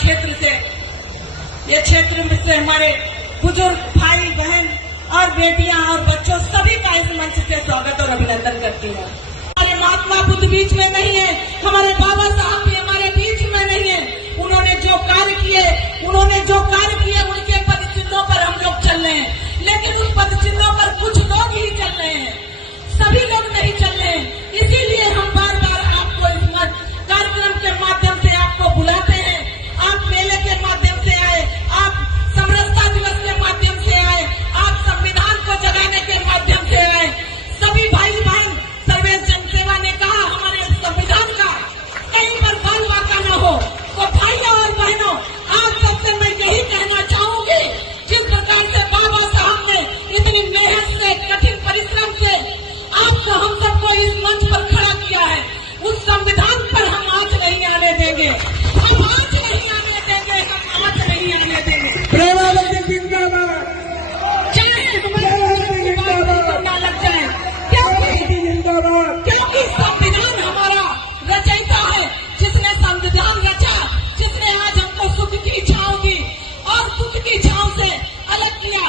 क्षेत्र से, ये क्षेत्र में से हमारे बुजुर्ग भाई बहन और बेटियां और बच्चों सभी का इस मंच से स्वागत और अभिनंदन करती हूँ। हमारे महात्मा बुद्ध बीच में नहीं है, हमारे बाबा साहब भी हमारे बीच में नहीं है। उन्होंने जो कार्य किए उनके पदचिन्हों पर हम लोग चल रहे हैं, लेकिन उस पदचिन्हों पर कुछ लोग ही चल रहे हैं, सभी लोग नहीं चल रहे हैं। इसीलिए हम बार बार आपको इस कार्यक्रम के माध्यम से आपको बुलाते हैं। आप मेले के माध्यम से आए, आप समरसता दिवस के माध्यम से आए, आप संविधान को जगाने के माध्यम से आए। सभी भाई बहन, सर्वे जनसेवा ने कहा हमारे संविधान का कहीं पर बाल बाका न हो। तो भाइयों और बहनों, आज सबसे मैं यही कहना चाहूंगी, जिस प्रकार से बाबा साहब ने इतनी मेहनत से, कठिन परिश्रम से आपको, हम सबको इस मंच पर खड़ा किया है, उस संविधान पर हम आंच नहीं आने देंगे, हम आंच नहीं आने देंगे, हम आंच नहीं आने देंगे। प्रेमानंद जिंदाबाद, चाहे हमारे करना लग जाए, क्योंकि संविधान हमारा रचयिता है, जिसने संविधान रचा, जिसने आज हमको सुख की छांव दी और दुख की छांव से अलग किया।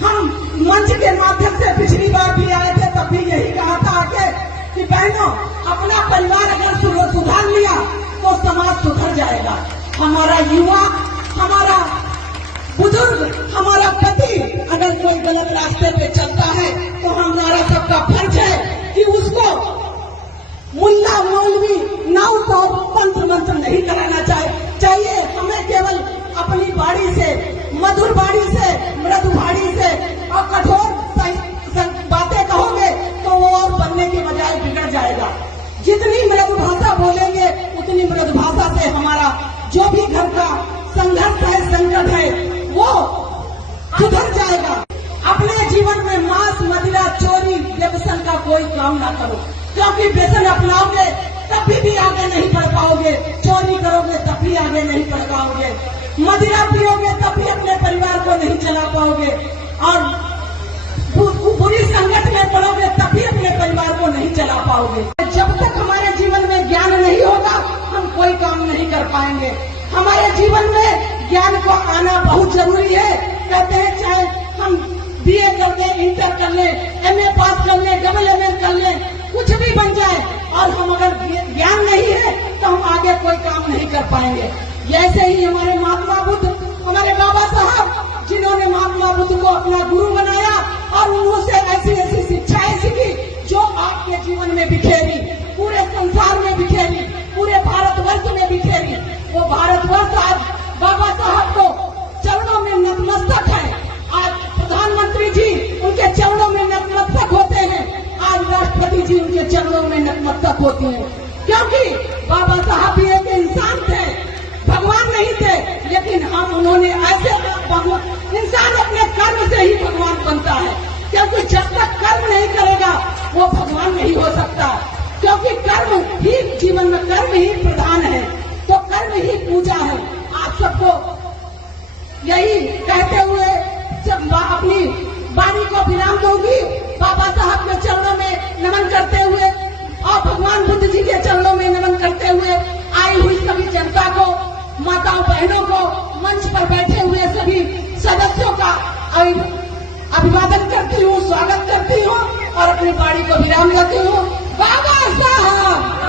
हम मंच के माध्यम से पिछली बार भी आए थे, तब भी यही कहा था आगे कि बहनों, अपना परिवार अगर सुधार लिया तो समाज सुधर जाएगा। हमारा युवा, हमारा बुजुर्ग, हमारा पति अगर कोई गलत रास्ते पे चलता है तो हमारा सबका फर्ज है कि उसको मुल्ला मौलवी नाव को तंत्र मंत्र नहीं कराना चाहिए। हमें केवल अपनी बाड़ी से, मधुर बाड़ी से, मृदु बाड़ी से और कठोर बातें कहोगे तो वो और बनने की बजाय बिगड़ जाएगा। जितनी मृदु भाषा बोलेंगे उतनी मृदु भाषा से हमारा जो भी घर का संघर्ष है, संकट है, वो सुधर जाएगा। अपने जीवन में मांस, मदिरा, चोरी, व्यसन का कोई काम ना करो, क्योंकि व्यसन अपनाओगे तभी भी आगे नहीं बढ़ पाओगे, चोरी करोगे तब भी आगे नहीं बढ़ पाओगे, मदिरा पियोगे तब भी अपने परिवार को नहीं चला पाओगे, और बुरी संगत में पड़ोगे तब भी अपने परिवार को नहीं चला पाओगे। जब तक हमारे जीवन में ज्ञान नहीं होगा हम कोई काम नहीं कर पाएंगे। हमारे जीवन में ज्ञान को आना बहुत जरूरी है। कहते हैं चाहे हम बीए कर लें, इंटर कर लें, एमए पास कर लें, डबल एमए कर लें, कुछ भी बन जाए, और हम अगर ज्ञान नहीं है तो हम आगे कोई काम नहीं कर पाएंगे। जैसे ही हमारे महात्मा बुद्ध, हमारे बाबा साहब, जिन्होंने महात्मा बुद्ध को अपना गुरु बनाया और उनसे ऐसी ऐसी शिक्षाएं सीखी जो आपके जीवन में बिखेरी, पूरे संसार में बिखेरी, पूरे भारतवर्ष में बिखेरी। वो भारतवर्ष आज बाबा साहब को चरणों में नतमस्तक है। आज प्रधानमंत्री जी उनके चरणों में नतमस्तक होते हैं, आज राष्ट्रपति जी उनके चरणों में नतमस्तक होती हैं, क्योंकि बाबा साहब भी एक इंसान थे, भगवान नहीं थे, लेकिन हम उन्होंने ऐसे इंसान अपने कर्म से ही भगवान बनता है, क्योंकि जब तक कर्म नहीं करेगा वो भगवान नहीं हो सकता, क्योंकि कर्म ही जीवन में, कर्म ही प्रधान है, तो कर्म ही पूजा है। आप सबको यही कहते हुए जब अपनी वाणी को विराम दूंगी, बाबा साहब के चरणों में नमन करते हुए और भगवान बुद्ध जी के चरणों में नमन करते हुए आई हुई सभी जनता को, माताओं बहनों को, मंच पर बैठे हुए सभी सदस्यों का अभिवादन करती हूँ, स्वागत करती हूँ और अपनी वाणी को विराम देती हूँ। बाबा साहब